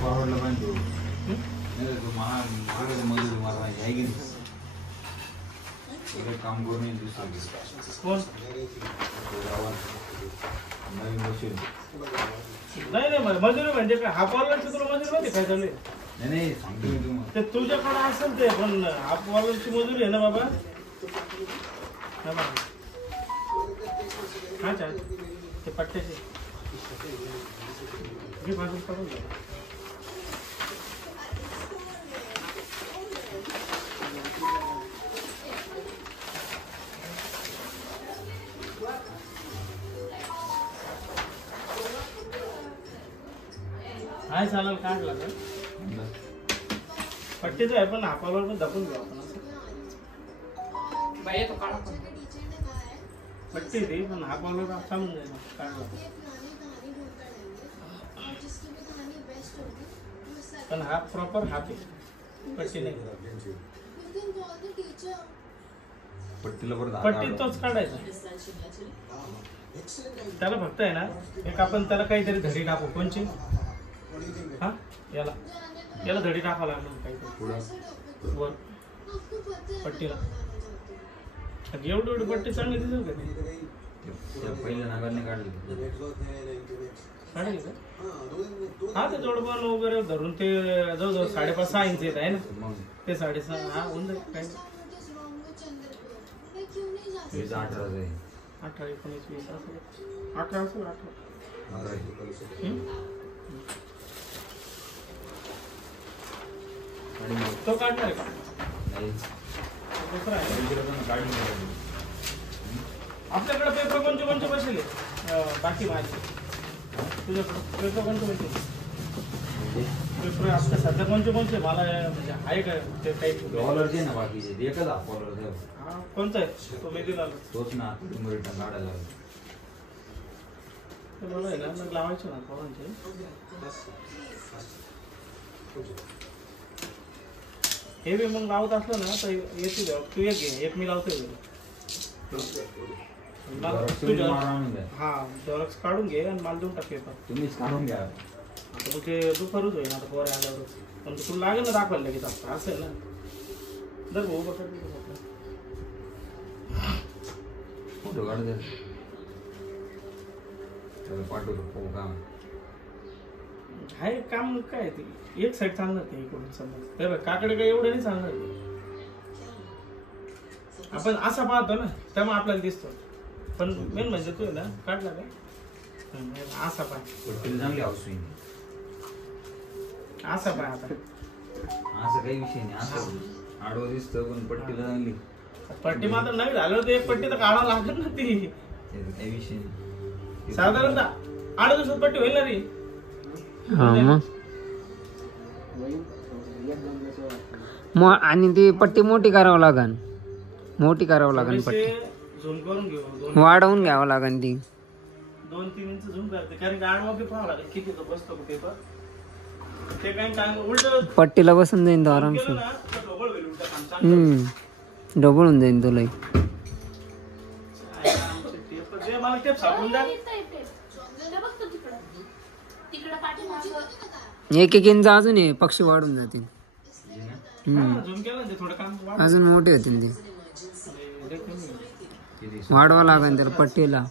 फॉरवर्डला पाहिजे तू महाग मजूर मारला आहे की नाही काम करून येईल कोण नवीन मशीन नाही मजुरी म्हणजे काय हाफ वॉलरची तुला मजुरी माहिती काय चालू आहे नाही सांगतो मी तुम्हाला ते तुझ्याकडे असेल ते पण हाफ वॉलरची मजुरी आहे ना बाबा हा चाल ते पट्ट्याचे घे बाजूला काढून घे. हाय चालेल काढला तर पट्टीचं आहे पण हापावर पण धपून घेऊ आपण बाई तो काढा पट्टी रे पण हापावर थांबून जाईल काढला पण हा प्रॉपर हाफ आहे पट्टी नाही पट्टीला परत पट्टी तोच काढायचा त्याला फक्त आहे ना एक आपण त्याला काहीतरी धडी टाकू कोणची हा याला याला धडी टाकावं लागलं काहीतरी वर पट्टीला एवढी एवढी पट्टी चांगली दिसेल का पहिल्या नागाने काढली काढेल का हा ते जोडबन वगैरे धरून ते जवळजवळ 5.5-6 इंच येत आहे ना ते 6.5 हा होऊन जाईल काय 18 19 20 असेल 18 असेल 18 तो काढणार आहे का दुसरा आहे आपल्याकडे पेपर कोणते बसले बाकी माझे तुझ्याकडे पेपर कोणते पेपर आपल्या सध्या कोणते मला म्हणजे आहे का ते काही डॉलरचे ना बाकीचे एकच डॉलर हा कोणता आहे तो मी दिला तोच ना रिटर्न काढायला मला आहे ना मग लावायचे ना पोरांचे हे बी मग लावत असलं ना तर येते तू एक मी लावतोय हा झेरॉक्स काढून घे आणि मला देऊन टाक पेपर तुम्हीच काढून घ्या आता मग ते दुपारच होईल आता पोरे आल्यावरच पण तुला लागेल ना दाखवायला लगेच आता असेल ना जर भाऊ बघा फोटो काढ दे पाठवतो काम हाय काम काय ते एक साईड चालणार ते इकडून समजा काकडे काय एवढं नाही चालणार आपण असा पाहतो ना त्यामुळे आपल्याला दिसतो पण मेन म्हणजे तू ना काढला का असा पाय चांगली आवश्यक असा पाय आता असं काही विषय नाही असं आडवं दिसतं पण पट्टीला चांगली पट्टी मात्र नाही झालं तर एक पट्टी तर काढावं लागत ना ती काही विषय नाही साधारणतः 8 दिवसात पट्टी होईल ना रे मग आणि ती पट्टी मोठी करावं लागन पट्टी झूम करून घेऊ वाढवून घ्यावं लागन ती 2-3 इंच झूम करते कारण की आडवा बी पाहावं लागेल किती तो बसतो पेपर ते काय उलट पट्टीला बसून जाईन तो आरामशीर डबल होऊन जाईन तुला एक इंच अजून आहे पक्षी वाढून जातील अजून मोठे होतील ते वाढवा लागेल त्याला पट्टीला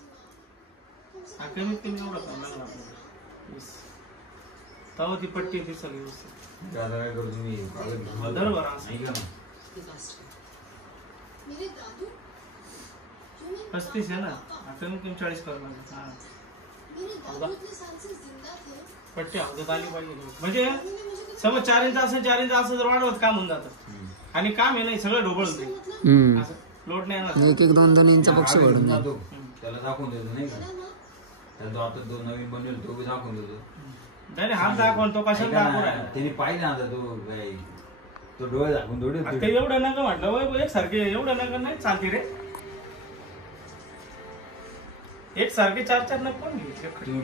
ती पट्टी ती सगळी 35 आहे ना कमीत कमी 40 करणार पट्टी हवदात आली पाहिजे म्हणजे समज 4 इंच असेल 4 इंच असं जर वाढवत काम होऊन जातं आणि काम हे नाही सगळं ढोबळ होते लोट नाही येणार 1-2 इंच पक्षी वाढून जातो त्याला दाखवून देतो नाही का त्याला आता तो नवीन बनवेल तो बी दाखवून देतो नाही हात दाखवून तो कशाला दाखवून त्याने पाहिजे आता तो डोळे दाखवून थोडे ते एवढं नका म्हटलं एक सारखे एवढं नका नाही चालते रे एक सारखे 4-4 नका पण घे तुम्ही